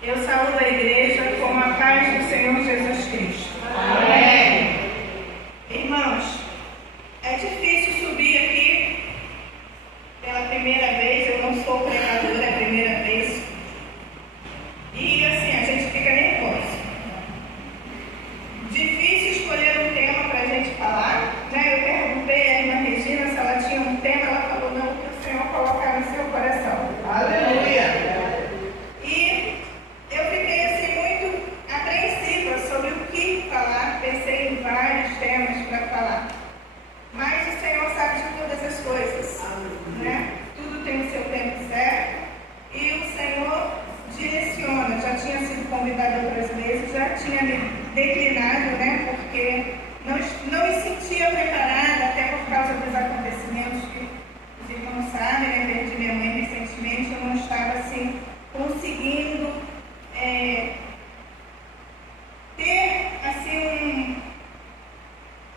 Eu saúdo a igreja com a paz do Senhor Jesus Cristo. Amém. Irmãos, é difícil subir aqui pela primeira vez. Eu não sou pregadora, é a primeira vez. E assim, a gente fica nervoso. Difícil escolher um tema para a gente falar. Eu perguntei à irmã Regina se ela tinha um tema. Ela falou, não, que o Senhor colocar no seu coração. Aleluia. Pensei em vários temas para falar, mas o Senhor sabe de todas as coisas, né? Tudo tem o seu tempo certo e o Senhor direciona. Já tinha sido convidada outras vezes, já tinha me declinado, né? Porque não me sentia preparada, até por causa dos acontecimentos que os irmãos sabem, né? Perdi minha mãe recentemente, eu não estava assim conseguindo ter assim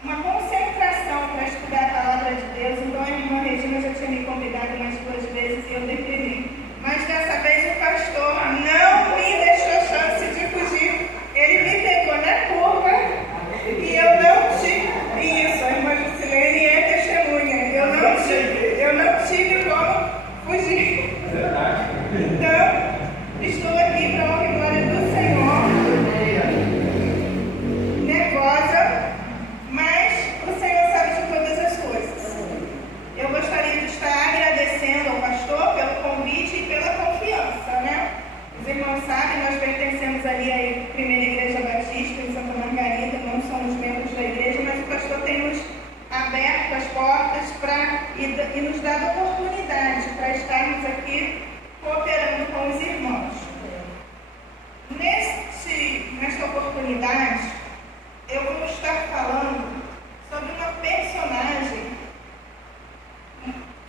uma concentração para estudar a palavra de Deus. Então a irmã Regina já tinha me convidado umas 2 vezes e eu declinei. Mas dessa vez o pastor não me deixou chance de fugir. Ele me pegou na curva e eu não tive isso. A irmã Juscelene é testemunha. Eu não tive como fugir. Então, estou aqui para a honra e glória do Senhor. Nervosa, mas o Senhor sabe de todas as coisas. Eu gostaria de estar agradecendo ao pastor pelo convite e pela confiança, né? Os irmãos sabem, nós pertencemos ali à Primeira Igreja Batista em Santa Margarida, não somos membros da igreja, mas o pastor tem nos aberto as portas e nos dado oportunidade para estarmos aqui cooperando com os irmãos. Nesta oportunidade, eu vou estar falando sobre uma personagem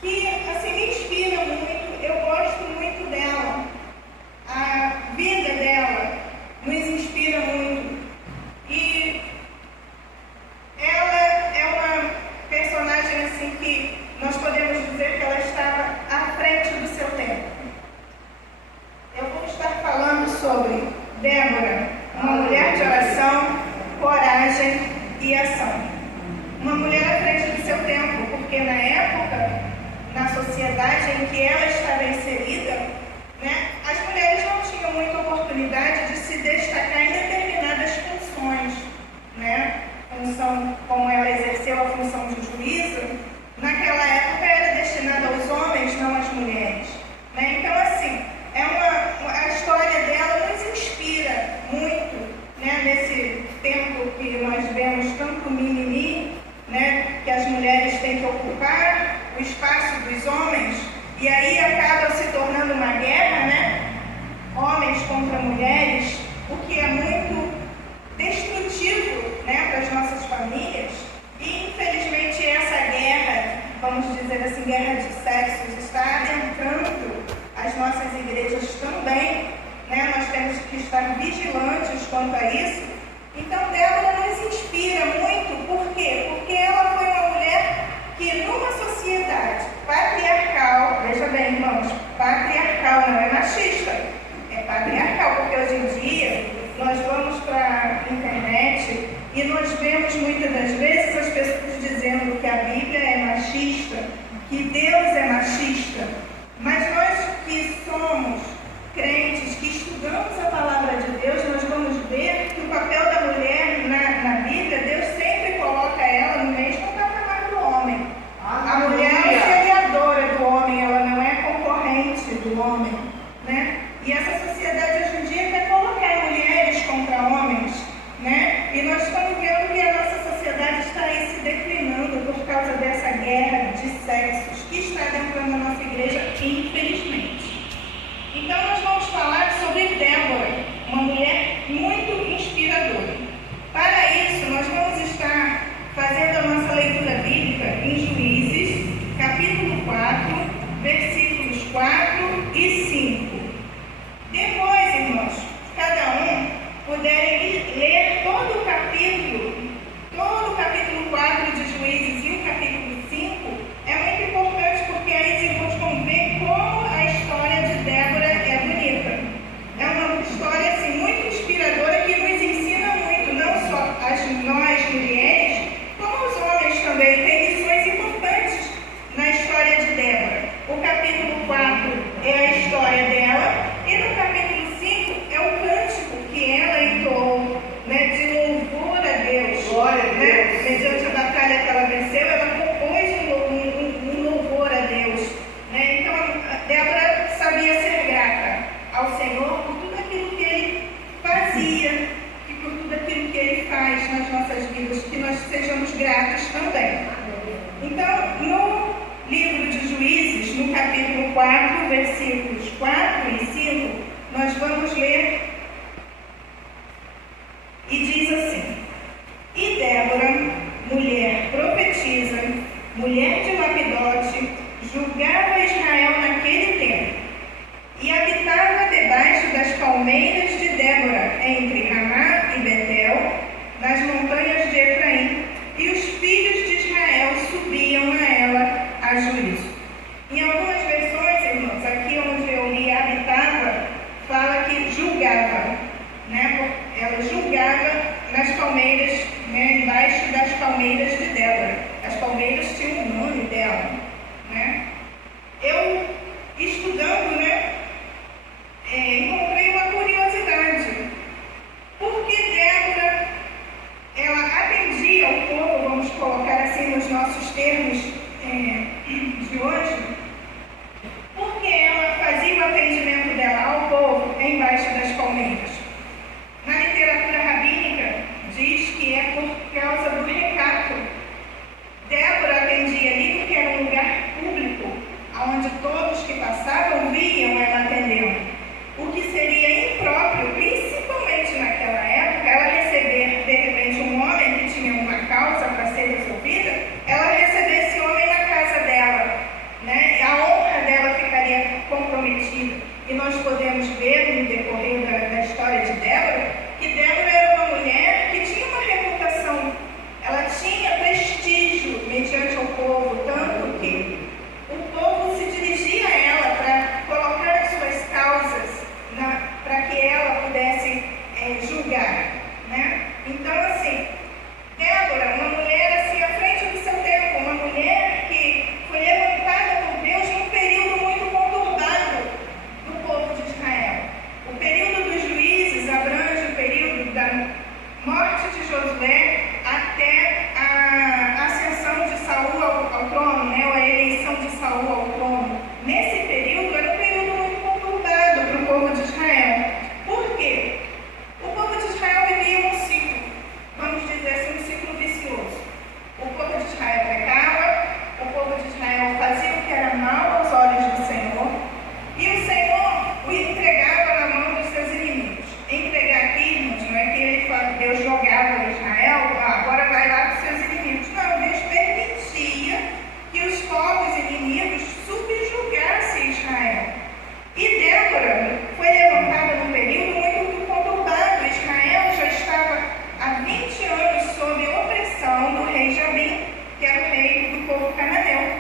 que assim, me inspira muito. Eu gosto muito dela. A vida dela nos inspira muito. E ela é uma personagem assim que nós podemos dizer que ela estava à frente do seu tempo. Eu vou estar falando sobre Débora, uma mulher de oração, coragem e ação. Uma mulher à frente do seu tempo, porque na época, na sociedade em que ela estava inserida, né, as mulheres não tinham muita oportunidade de se destacar em determinadas funções, né? Função, como ela exerceu a função de juíza, naquela época era destinada aos homens, não às mulheres, né? Então, assim, a história dela nos inspira muito, né, nesse tempo que nós vemos tanto mimimi, né, que as mulheres têm que ocupar o espaço dos homens, e aí acaba se tornando uma guerra, né, homens contra mulheres, o que é muito destrutivo, né, para as nossas famílias. E infelizmente essa guerra, vamos dizer assim, guerra de sexos, está adentrando as nossas igrejas também, né? Nós temos que estar vigilantes quanto a isso. Então Débora nos inspira muito. Por quê? Porque ela foi uma mulher que numa sociedade patriarcal, veja bem, irmãos, patriarcal não é machista, é patriarcal, porque hoje em dia nós vamos para a internet e nós vemos muitas das vezes as pessoas dizendo que a Bíblia é machista, que Deus é machista, mas nós que somos crentes, que estudamos a palavra de Deus, nós vamos ver que o papel da mulher na Bíblia, Deus sempre coloca ela no mesmo patamar do homem. A mulher é auxiliadora do homem, ela não é concorrente do homem, né? E essa sociedade hoje em dia quer colocar mulheres contra homens, né? E nós estamos vendo que a nossa sociedade está aí se declinando por causa dessa guerra de sexos que está dentro da nossa igreja, infelizmente. Então nós vamos falar sobre Débora, uma mulher muito inspiradora. Para isso, nós vamos estar fazendo a nossa leitura bíblica em Juízes, capítulo 4, versículos 4 e 5. Depois, irmãos, cada um puderem ler todo o capítulo 4 de Juízes, candidatos também. Então, no livro de Juízes, no capítulo 4, versículos 4 e 5, nós vamos ler, e diz assim: E Débora, mulher profetisa, mulher de Lapidote, julgava Israel naquele tempo, e habitava debaixo das palmeiras de Débora, entre Ramá e Betel, nas montanhas de Efraim, e os filhos de Israel subiam a ela a juízo. Em algumas versões, irmãos, aqui onde eu li habitava, fala que julgava, né? Ela julgava nas palmeiras, né? Embaixo das palmeiras de Débora. As palmeiras tinham o nome dela, né? Eu, estudando, né? Encontrei uma curiosidade. Por que Débora, ela atendia o povo, vamos colocar assim nos nossos termos de hoje, porque ela fazia o atendimento dela ao povo embaixo das palmeiras? Na literatura rabínica, diz que é por causa do recato. Débora atendia ali porque era um lugar público, onde todos que passavam viam ela atendendo. O que seria impróprio, principalmente naquela época, ela receber, de repente, um homem que tinha uma causa para ser resolvida, ela receber esse homem na casa dela, né? E a honra dela ficaria comprometida. E nós podemos ver no decorrer da história de Débora, que Débora era uma mulher que tinha uma reputação, ela tinha prestígio mediante o povo, tanto que o povo se dirigia a ela para colocar as suas causas, para que ela pudesse julgar, né? Então, assim, Débora, uma mulher assim à frente do seu tempo, uma mulher que foi levantada por Deus num período muito conturbado do povo de Israel. O período dos juízes abrange o período da morte de Josué até a ascensão de Saul ao trono, né? Ou a eleição de Saul ao trono. Nesse período era um período muito conturbado para o povo de Israel. Por quê? O povo de Israel vivia um ciclo, vamos dizer assim, um ciclo vicioso. O povo de Israel pecava, o povo de Israel fazia o que era mal aos olhos do Senhor, e o Senhor o entregava na mão dos seus inimigos. Entregar aqui, irmãos, não é que ele fala, Deus jogava Israel, agora vai lá para os seus inimigos. Não, Deus permitia que os povos inimigos subjugassem Israel. E Débora foi levantada num período muito conturbado. Israel já estava há 20 anos sob opressão do rei Jabim, que era o rei do povo cananeu.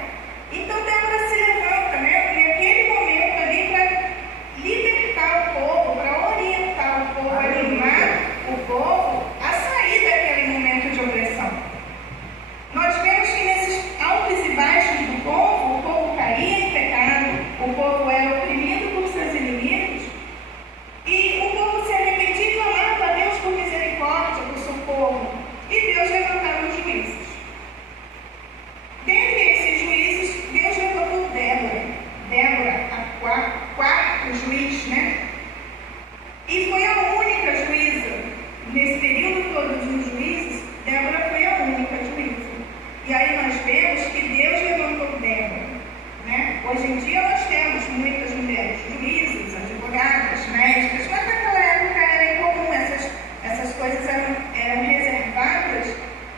Então Débora se levanta, né, naquele momento ali para libertar o povo, para orientar o povo, animar o povo a sair daquele momento de opressão. Nós vemos que nesses altos e baixos do povo, o povo caía em pecado, o povo era oprimido por seus inimigos, e o povo se arrependia e clamava a Deus por misericórdia, por socorro, e Deus levantava os juízes. Dentre esses juízes, Deus levantou Débora, a quarto juiz, né? E foi a única juíza. Nesse período todo dos juízes, Débora foi a única juíza. E aí nós vemos que Deus levantou Débora, né? Hoje em dia nós temos muitas mulheres juízes, advogadas, médicas, mas naquela época era incomum, essas coisas eram reservadas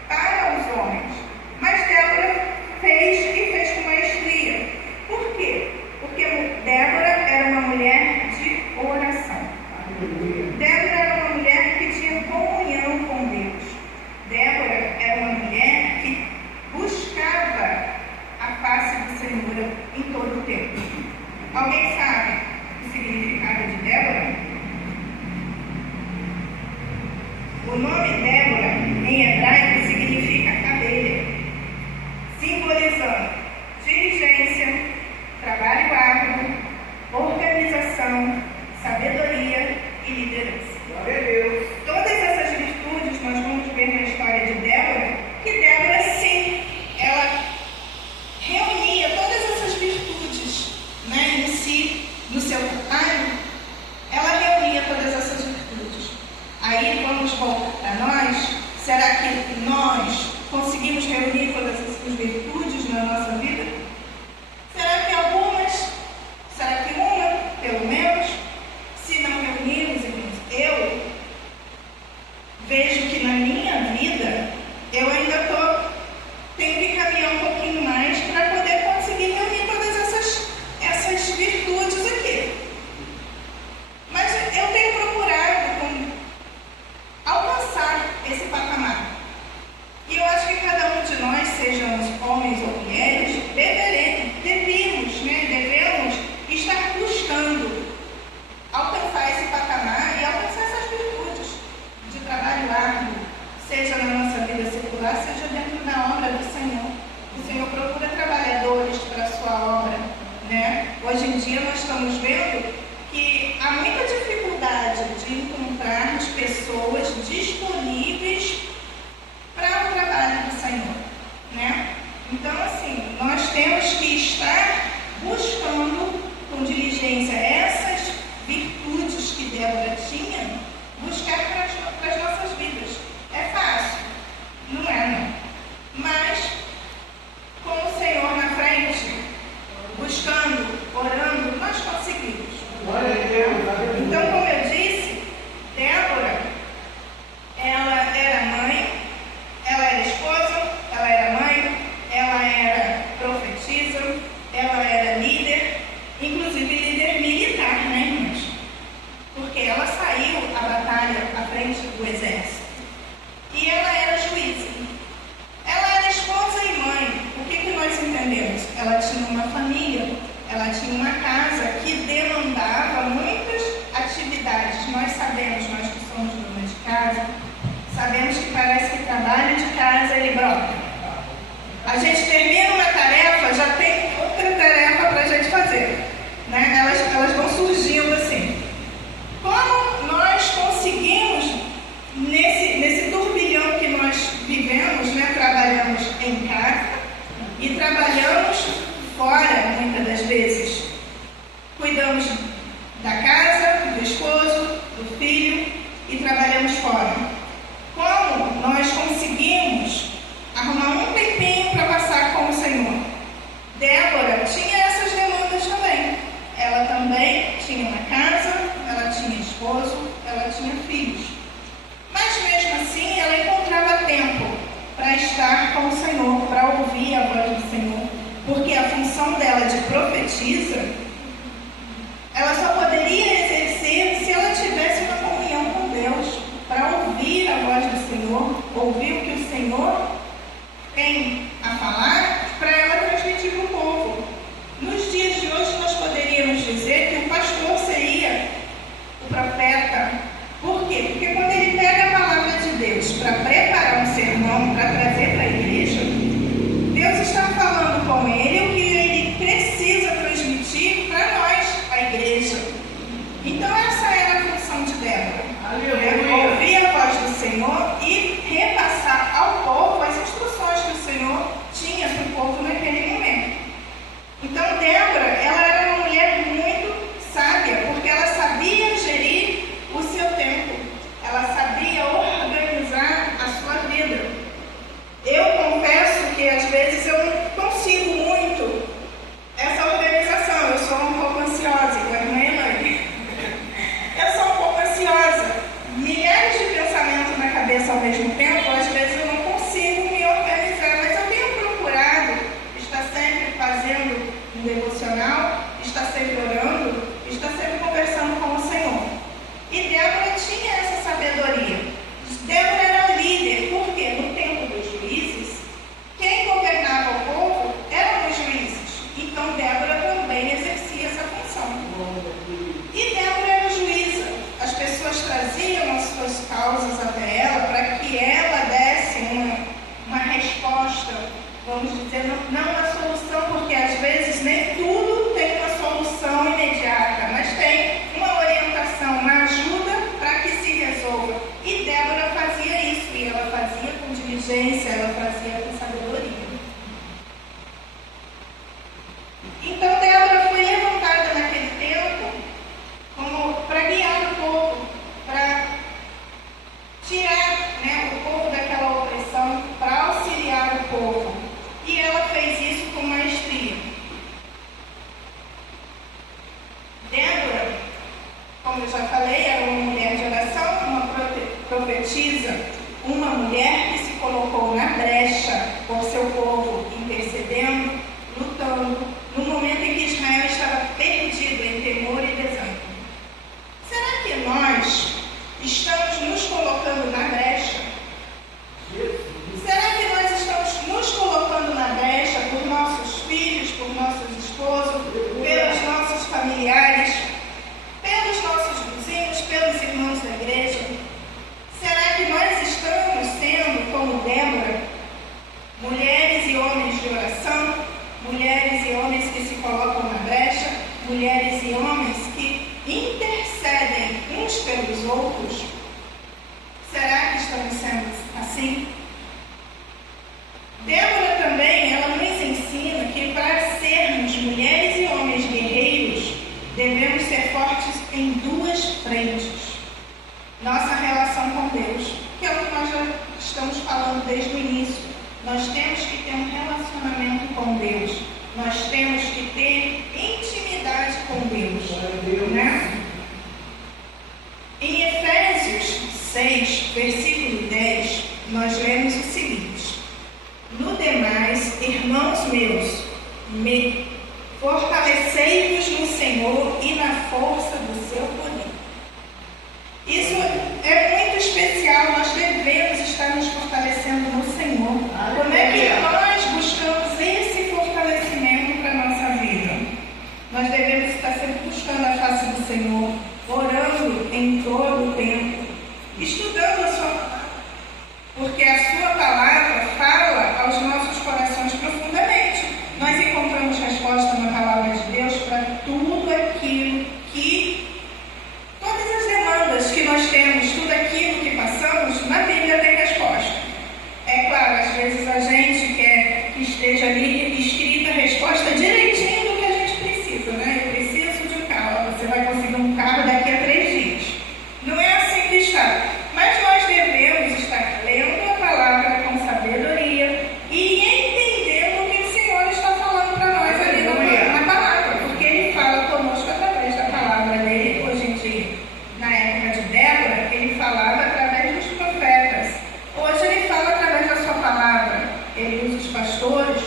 para os homens. Mas Débora fez com maestria. Por quê? Porque Débora era uma mulher de oração. Débora era uma mulher que tinha comunhão com Deus. Débora era uma mulher que buscava a face do Senhor em todo o tempo. Alguém sabe o significado de Débora? O nome Débora, em hebraico, significa abelha, simbolizando diligência, trabalho árduo, organização, sabedoria e liderança. Glória a Deus. Todas essas virtudes nós vamos ver na história de Débora, que Débora, sim, ela reunia todas essas virtudes, né, em si, no seu trabalho, ela reunia todas essas virtudes. Aí vamos voltar para nós. Será que nós conseguimos reunir pessoas disponíveis para o trabalho do Senhor, né? Então, assim, nós temos que estar buscando com diligência essas virtudes que Débora tinha, buscar para as nossas vidas. É fácil? Não é, não. Mas, com o Senhor na frente, buscando, orando, nós conseguimos. Então, como eu disse, Débora, ela era mãe, ela era esposa, ela era mãe, ela era profetisa, ela era líder, inclusive líder militar, né, irmãos? Porque ela saiu à batalha à frente do exército. E ela era juíza. Ela era esposa e mãe. O que nós entendemos? Ela tinha uma família, ela tinha uma casa que demandava muitas atividades. Nós sabemos, nós que somos donas de casa, sabemos que parece que trabalho de casa ele brota. A gente termina uma tarefa, já tem outra tarefa para a gente fazer, né? Elas vão surgindo assim. Como nós conseguimos, nesse turbilhão que nós vivemos, né? Trabalhamos em casa e trabalhamos fora, muitas das vezes. Cuidamos da casa, do esposo, do filho e trabalhamos fora. Como nós conseguimos arrumar um tempinho para passar com o Senhor? Débora tinha essas demandas também. Ela também tinha uma casa, ela tinha esposo, ela tinha filhos. Mas mesmo assim, ela encontrava tempo para estar com o Senhor, para ouvir a voz do Senhor. Porque a função dela de profetisa, ela só poderia exercer se ela tivesse uma comunhão com Deus, para ouvir a voz do Senhor, ouvir o que o Senhor tem a falar, para ela transmitir para o povo. Nos dias de hoje, nós poderíamos dizer que o pastor seria o profeta. Por quê? Porque quando ele pega a palavra de Deus para preparar um sermão, para trazer para a igreja, Deus está falando com ele o que ele precisa transmitir para nós, a igreja. Então, essa era a função de Débora. Ouvir a voz do Senhor e repassar ao povo as instruções que o Senhor tinha para o povo naquele momento. Então, Débora, ela era uma mulher muito sábia, porque ela sabia gerir o seu tempo. Ela sabia organizar a sua vida. Eu confesso que, às vezes, eu não consigo muito essa organização. Eu sou um pouco ansiosa, igual a irmã Elaine. Eu sou um pouco ansiosa. Milhares de pensamentos na cabeça ao mesmo tempo, às vezes eu não consigo me organizar, mas eu tenho procurado estar sempre fazendo um devocional, estar sempre orando, estar sempre conversando com o Senhor. E Débora tinha essa sabedoria. Débora era líder, porque no tempo dos juízes, quem governava o povo eram os juízes. Então Débora também exercia essa função. E Débora era juíza. As pessoas traziam as suas causas até ela para que ela desse uma resposta, vamos dizer, não uma solução, porque às vezes nem tudo tem uma solução imediata, mas tem uma orientação, uma ajuda para que se resolva. E Débora fazia isso, e ela fazia com diligência, ela fazia com sabedoria. Então Débora foi levantada naquele tempo como para guiar o povo, para tirar, né, o povo daquela opressão, para auxiliar o povo. E ela fez isso com maestria. Débora, como eu já falei, era uma mulher de oração, uma profetisa, uma mulher que se colocou na brecha por seu povo, intercedendo, lutando, no momento em que Israel estava perdido em temor e desânimo. Será que nós estamos nos colocando na brecha? Será que nós estamos nos colocando na brecha por nossos filhos, por nossos esposos, pelos nossos familiares, pelos nossos vizinhos, pelos irmãos da igreja? Será que nós estamos sendo como Débora, mulheres e homens de oração, mulheres e homens que se colocam na brecha, mulheres e homens que intercedem uns pelos outros? estamos sendo assim? Débora também, ela nos ensina que para sermos mulheres e homens guerreiros, devemos ser fortes em duas frentes. Nossa relação com Deus, que é o que nós já estamos falando desde o início. Nós temos que ter um relacionamento com Deus. Nós temos que ter intimidade com Deus. Né? Em Efésios 6, versículo 10, nós lemos o seguinte: no demais, irmãos meus, fortalecei-vos no Senhor e na força do seu poder. Isso é muito especial, nós devemos estar nos fortalecendo no Senhor. Como é que nós buscamos esse fortalecimento para a nossa vida? Nós devemos estar sempre buscando a face do Senhor, orando em todo o tempo, estudando a sua palavra, porque a sua palavra fala aos nossos corações profundamente. Nós encontramos resposta na palavra de Deus para tudo aquilo que, todas as demandas que nós temos, tudo aquilo que passamos, na Bíblia tem resposta. É claro, às vezes a gente quer que esteja ali escrita a resposta direitinho do que a gente precisa, né? Eu preciso de um carro, você vai conseguir um carro daqui a 3 dias. Não é assim que está. Mas nós devemos estar lendo a palavra com sabedoria e entendendo o que o Senhor está falando para nós ali na palavra, porque Ele fala conosco através da palavra dele. Hoje em dia, na época de Débora, Ele falava através dos profetas. Hoje Ele fala através da sua palavra. Ele usa os pastores,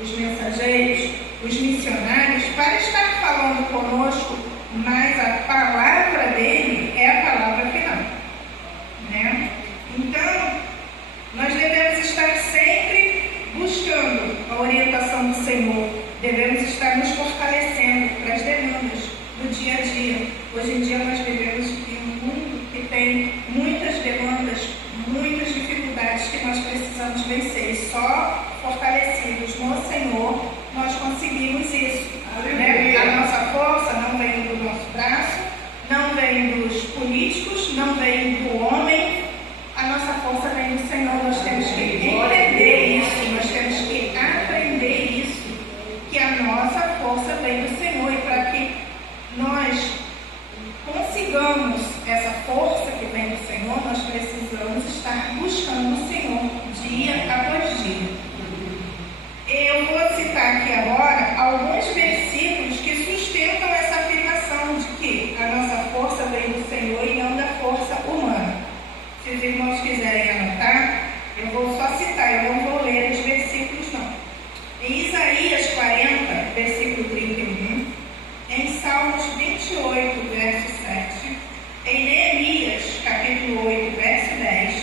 os mensageiros, os missionários para estar falando conosco, mas a palavra dele é a palavra final. Né? Então, nós devemos estar sempre buscando a orientação do Senhor, devemos estar nos fortalecendo para as demandas do dia a dia. Hoje em dia nós vivemos em um mundo que tem muitas demandas, muitas dificuldades que nós precisamos vencer, e só fortalecidos no Senhor nós conseguimos isso. Né? A nossa força não vem do nosso braço, não vem dos políticos, não vem do homem, a nossa força vem do Senhor. Nós temos que entender isso, nós temos que aprender isso, que a nossa força vem do Senhor, e para que nós consigamos essa força que vem do Senhor, nós precisamos estar buscando o Senhor dia após dia. Eu vou citar aqui agora alguns versículos que sustentam essa afirmação de que a nossa força vem do Senhor e não da força humana. Se os irmãos quiserem anotar, eu vou só citar, eu não vou ler os versículos não. Em Isaías 40, versículo 31, em Salmos 28, verso 7, em Neemias, capítulo 8, verso 10,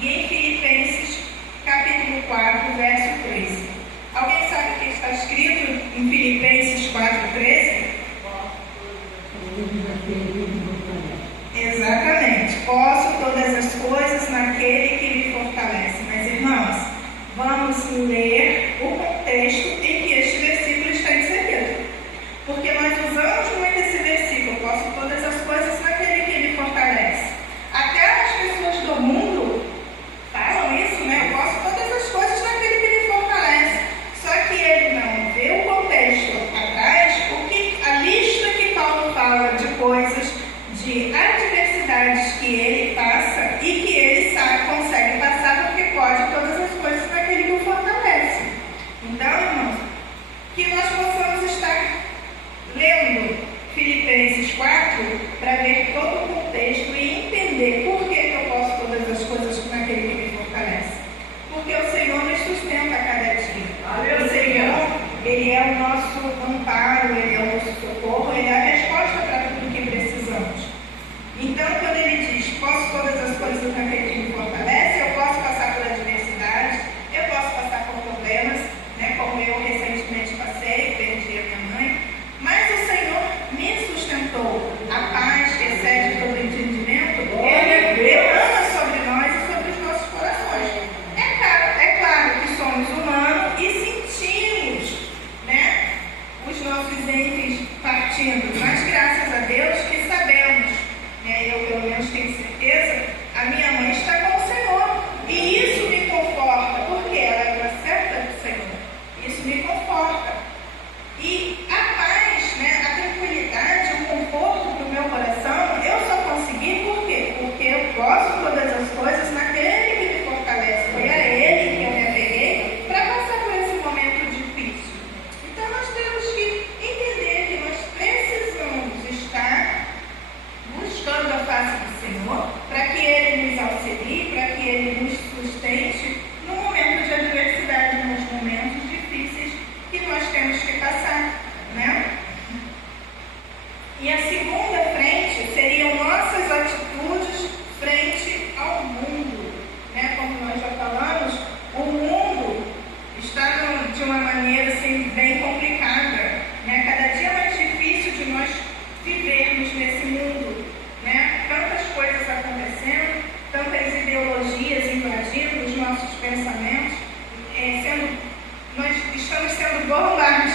e em Filipenses, capítulo 4, verso 13. Alguém sabe o que está escrito em Filipenses 4,13? Exatamente. Posso todas as coisas naquele que me fortalece. Mas, irmãos, vamos ler o contexto em que este versículo está inserido. Porque nós usamos muito esse versículo. Posso todas as coisas naquele que me fortalece. Até as pessoas do mundo falam isso, né? Eu posso todas as coisas naquele que me fortalece. Só que ele não vê o contexto atrás, a lista que Paulo fala de coisas, de adversidades que ele passa e que ele consegue passar, porque pode todas as coisas naquele que o fortalece. Então, irmãos, que nós possamos estar lendo Filipenses 4 para ver todo o contexto e entender por que eu posso todas as coisas naquele que me fortalece. Porque o Senhor nos sustenta a cada dia. O Senhor, Ele é o nosso amparo, Ele é o nosso socorro, Ele é a resposta para tudo que precisamos.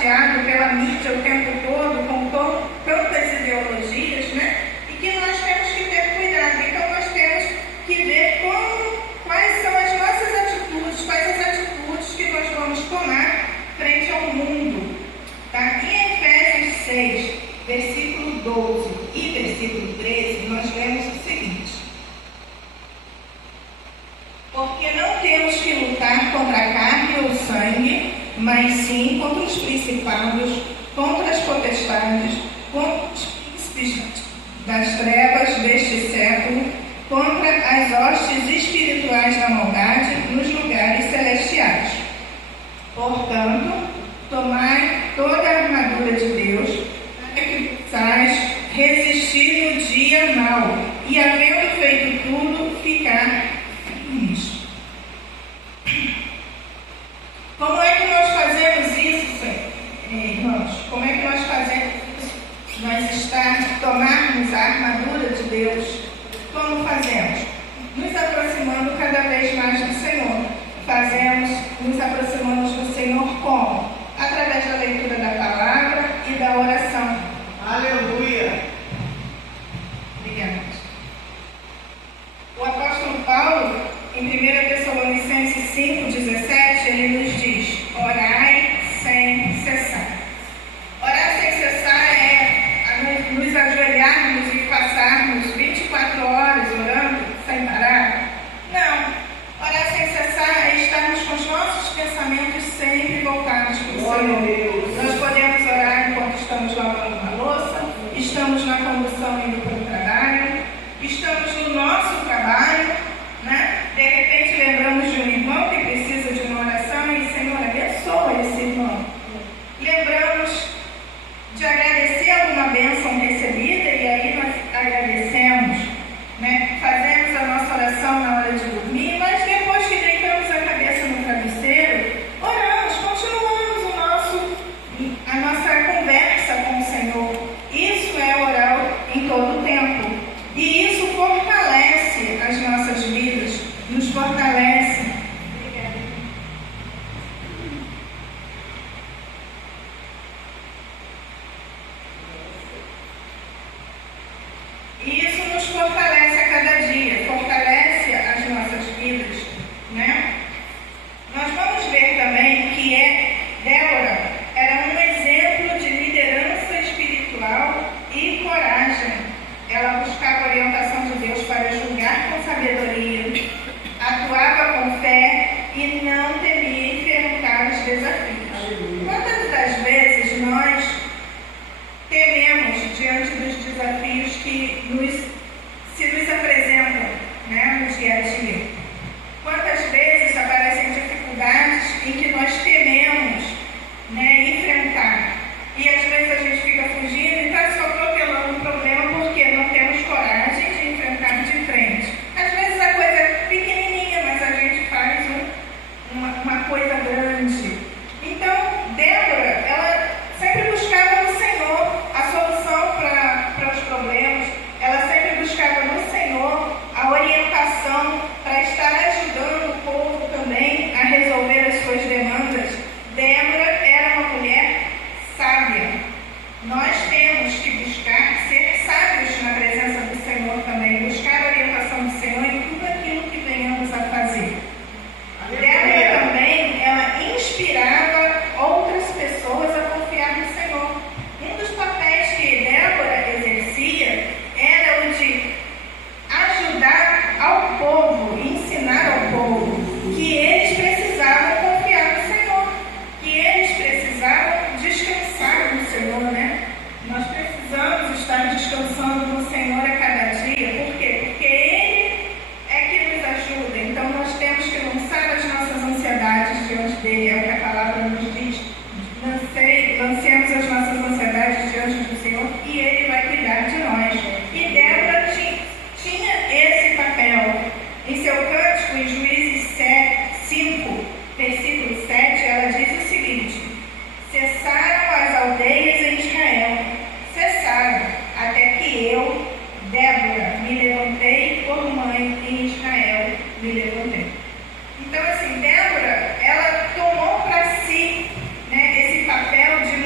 bombardeado pela mídia o tempo todo com tantas ideologias, né? E que nós temos que ter cuidado. Então nós temos que ver quais são as nossas atitudes, quais as atitudes que nós vamos tomar frente ao mundo. Tá? Em Efésios 6, versículo 12 e versículo 13, nós vemos o seguinte: porque não temos que lutar contra a carne ou o sangue, mas sim contra os principados, contra as potestades, contra os príncipes das trevas deste século, contra as hostes espirituais da maldade nos lugares celestiais. Portanto, tomai toda a armadura de Deus, para que possais resistir no dia mau, e havendo feito tudo, ficar firmes. Como é que nós fazemos isso, irmãos? Como é que nós fazemos isso? Nós tomarmos a armadura de Deus. Como fazemos? Nos aproximando cada vez mais do Senhor. Nos aproximamos do Senhor como? Através da leitura da palavra e da oração. Aleluia. Obrigada. O apóstolo Paulo, em 1 Tessalonicenses 5,17, ele nos diz: orai sem cessar. Orar sem cessar é nos ajoelharmos e passarmos 24 horas orando sem parar? Não. Orar sem cessar é estarmos com os nossos pensamentos sempre voltados para o Senhor. Nós podemos orar enquanto estamos lavando uma louça, estamos na condução indo para o trabalho, estamos no nosso trabalho, né? De repente lembramos de um irmão que precisa de uma oração e, Senhor, abençoa esse irmão. Lembramos de agradecer alguma bênção recebida e aí nós agradecemos, né? Fazemos a nossa oração na hora de dormir, mas depois que deitamos a cabeça no travesseiro, oramos, continuamos a nossa conversa com o Senhor. Isso é orar em todo o tempo. E isso fortalece as nossas vidas, nos fortalece. Obrigada. E isso nos fortalece a cada dia, fortalece as nossas vidas, né? Nós vamos ver também que Débora era um exemplo de liderança espiritual e coragem. Ela buscava a orientação de Deus para julgar com sabedoria, atuava com fé e não temia enfrentar os desafios. Quantas das vezes nós tememos diante dos desafios que se nos apresentam, né, no dia a dia? Quantas vezes aparecem dificuldades em que nós tememos, né, enfrentar? E às vezes a gente fica fugindo e está só protelando o problema porque não temos coragem de enfrentar de frente. Às vezes a coisa é pequenininha, mas a gente faz uma coisa grande. Então, Débora, ela sempre buscava no Senhor a solução para os problemas. Ela sempre buscava no Senhor a orientação para estar ajudando o povo também a resolver as suas demandas. Débora era uma mulher sábia. Nós temos que buscar ser sábios na presença do Senhor também, buscar a orientação do Senhor em tudo aquilo que venhamos a fazer. Débora também, ela inspirava outras pessoas a confiar no Senhor. Um dos papéis que Débora exercia era o de ajudar ao povo, ensinar ao povo que eles precisavam confiar no Senhor, que eles precisavam descansar no Senhor, né? Nós precisamos estar descansando no Senhor a cada dia. Por quê? Porque Ele é que nos ajuda. Então nós temos que lançar as nossas ansiedades diante dele. É o que a palavra nos diz. Lancemos as nossas ansiedades diante do Senhor e Ele vai cuidar de nós. E Débora tinha esse papel. Em seu cântico, em Juízes 5, versículo 7, ela diz o seguinte: cessaram as aldeias em Israel, cessaram, até que eu, Débora, me levantei por mãe em Israel, me levantei. Então, assim, Débora, ela tomou para si, né, esse papel de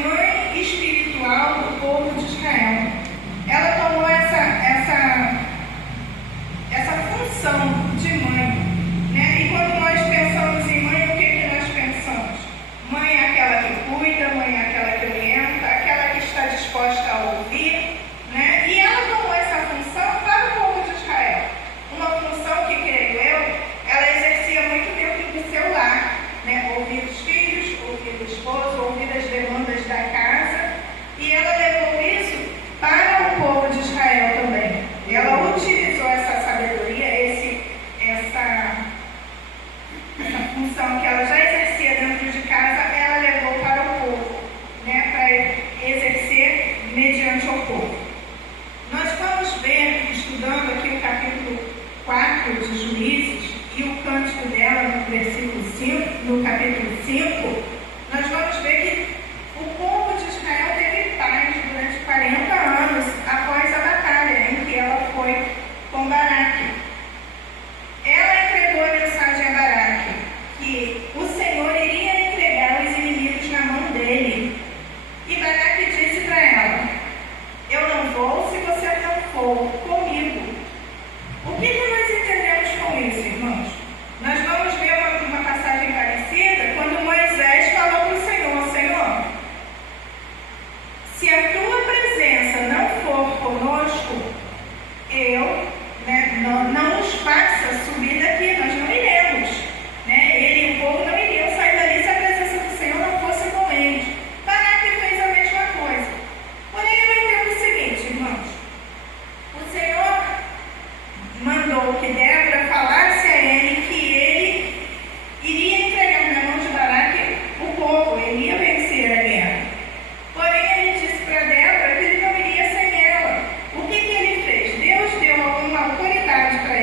4 de Juízes e o cântico dela no versículo 5, no capítulo 5, nós vamos ver que o povo de Israel teve paz durante 40 anos após a batalha em que ela foi com Baraque. Ela entregou a mensagem a Baraque, que o Senhor iria entregar os inimigos na mão dele. E Baraque disse para ela: eu não vou se você não for comigo. O que nós entendemos com isso, irmãos? Nós vamos ver uma passagem parecida quando Moisés falou para o Senhor: Senhor, se a tua presença não for conosco, não nos faça subir daqui, nós não iremos. Ele e o povo não iriam sair dali se a presença do Senhor não fosse com eles. Baraque fez a mesma coisa. Porém, eu entendo o seguinte, irmãos: o Senhor mandou que Débora falasse a ele que ele iria entregar na mão de Baraque o povo, ele ia vencer a guerra. Porém, ele disse para Débora que ele não iria sem ela. O que ele fez? Deus deu alguma autoridade para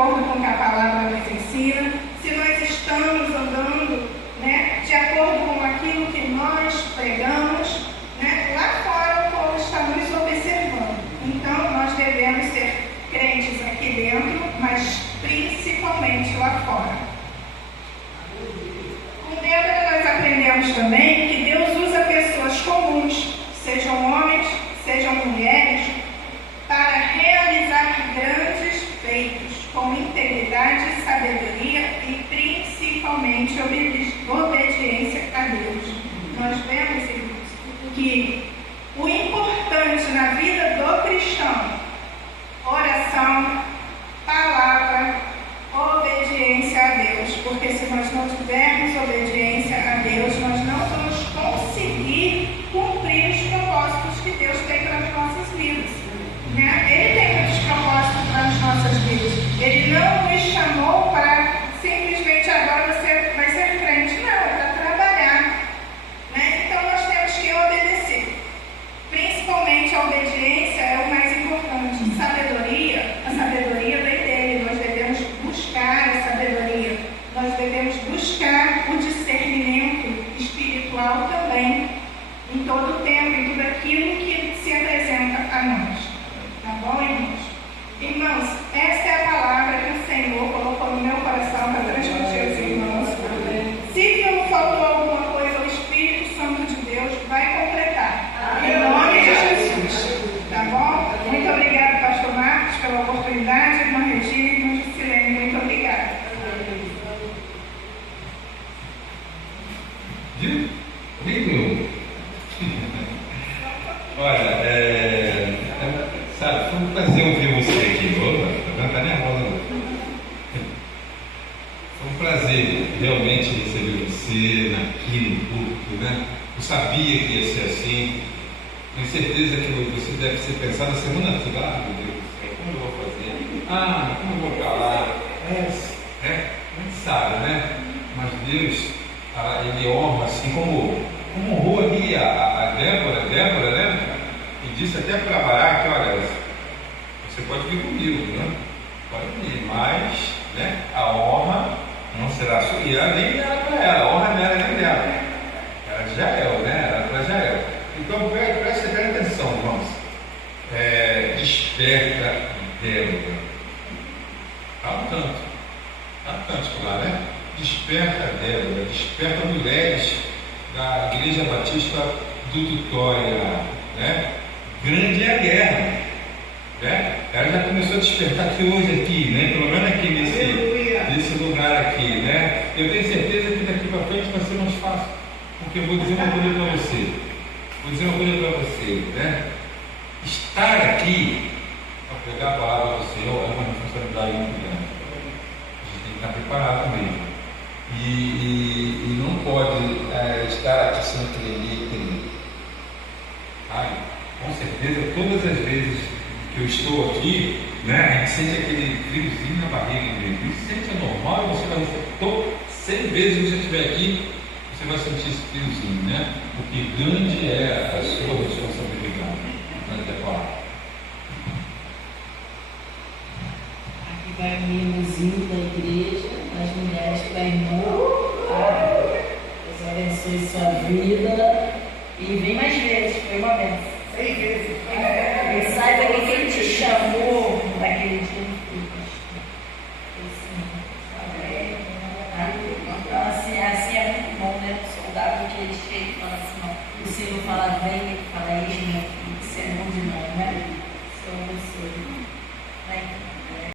acordo com o que a palavra nos ensina, se nós estamos andando, né, de acordo com aquilo que nós pregamos, né, lá fora o povo está nos observando. Então, nós devemos ser crentes aqui dentro, mas principalmente lá fora. Com Débora nós aprendemos também que Deus usa pessoas comuns, sejam homens, sejam mulheres, para realizar grandes feitos com integridade, sabedoria e principalmente obediência a Deus. Nós vemos, irmãos, que o importante na vida do cristão, oração, palavra, obediência a Deus, porque se nós não tivermos obediência a Deus, nós não vamos conseguir cumprir os propósitos que Deus tem para as nossas vidas, né? Ele tem muitos propósitos para as nossas vidas. Ele não nos chamou para simplesmente agora você vai ser crente, não, é para trabalhar, né? Então nós temos que obedecer. Principalmente a obediência é o mais importante. A sabedoria vem dele. Nós devemos buscar a sabedoria. Nós devemos buscar o discernimento espiritual também, em todo o tempo, em tudo aquilo que se apresenta a nós. Tá bom, irmãos? Irmãos, essa é a palavra que o Senhor colocou no meu coração para transmitir aos irmãos. Se não faltou alguma coisa, o Espírito Santo de Deus vai completar. Em nome de Jesus. Tá bom? Muito obrigada, pastor Marcos, pela oportunidade. Irmã Regina, irmã Juscelene, muito obrigada. Viu? Lindo. Olha, sabe, foi um prazer ouvir você aqui. Opa, tá nervosa. Foi um prazer realmente receber você aqui no culto, né? Eu sabia que ia ser assim. Tenho certeza que você deve ser pensado a semana toda. Ah, meu Deus do céu, como eu vou fazer? Ah, como eu vou falar? A gente sabe, né? Mas Deus, Ele honra assim como honrou ali a Débora, né? E disse até para Baraque, olha, você pode vir comigo, né? Pode vir, mas, né, a honra não será sua. E ela nem era para ela, a honra não era nem dela. Era de Jael, né? Era para Jael. Então, preste atenção, irmãos. Desperta Débora. Há um canto lá, né? Desperta Débora, desperta mulheres da Igreja Batista do Tutória, né? Grande é a guerra, né? Ela já começou a despertar aqui hoje, né? Pelo menos aqui nesse lugar aqui, né? Eu tenho certeza que daqui para frente vai ser mais fácil, porque eu vou dizer uma coisa para você, né? Estar aqui para pegar a palavra do Senhor é uma responsabilidade muito grande. A gente tem que estar preparado mesmo. E não pode estar aqui sem querer. Com certeza, todas as vezes que eu estou aqui, né, a gente sente aquele friozinho na barriga mesmo. Isso sente normal, você vai sentir 100 vezes que você estiver aqui, você vai sentir esse friozinho, né? Porque grande é a sua responsabilidade. Grande é a palavra. Aqui vai o menuzinho da igreja, as mulheres para irmão. Deus abençoe sua vida. E vem mais vezes, foi uma benção. 6 vezes. E saiba que quem te chamou daquele